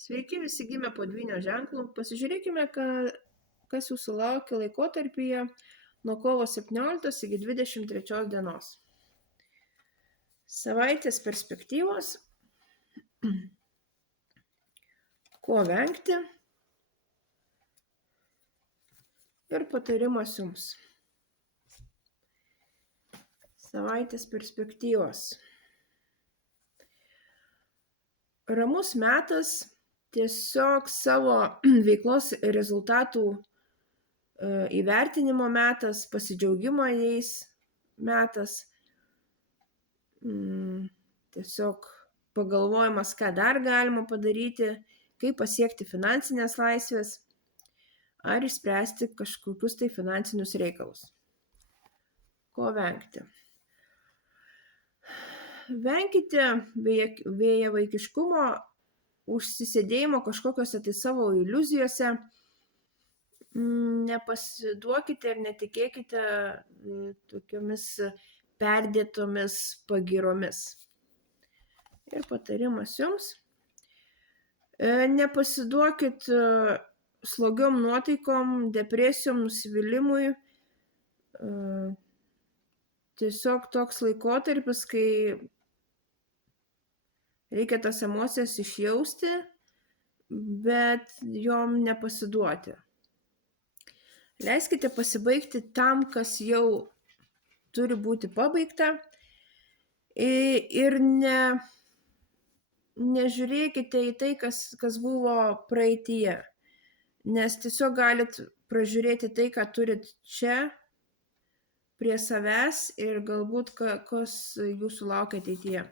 Sveiki visi gimę po dvynio ženklu. Pasižiūrėkime, kas jūsų laukia laikotarpyje nuo kovo 17 iki 23 dienos. Savaitės perspektyvos. Ko vengti. Ir patarimas jums. Savaitės perspektyvos. Ramus metas, tiesiog savo veiklos rezultatų įvertinimo metas, pasidžiaugimo jais metas, tiesiog pagalvojimas, ką dar galima padaryti, kaip pasiekti finansinės laisvės ar išspręsti kažkokius tai finansinius reikalus. Ko vengti? Venkite vėjavaikiškumo, užsisėdėjimo kažkokiose tai savo iliuzijose, nepasiduokite ir netikėkite tokiomis perdėtomis pagyromis. Ir patarimas jums. Nepasiduokit slogiom nuotaikom, depresijom, nusivylimui. Tiesiog toks laikotarpis, kai reikia tas emocijas išjausti, bet jom nepasiduoti. Leiskite pasibaigti tam, kas jau turi būti pabaigta, ir nežiūrėkite į tai, kas buvo praeityje, nes tiesiog galit pražiūrėti tai, ką turit čia prie savęs ir galbūt kas jūsų laukia ateityje.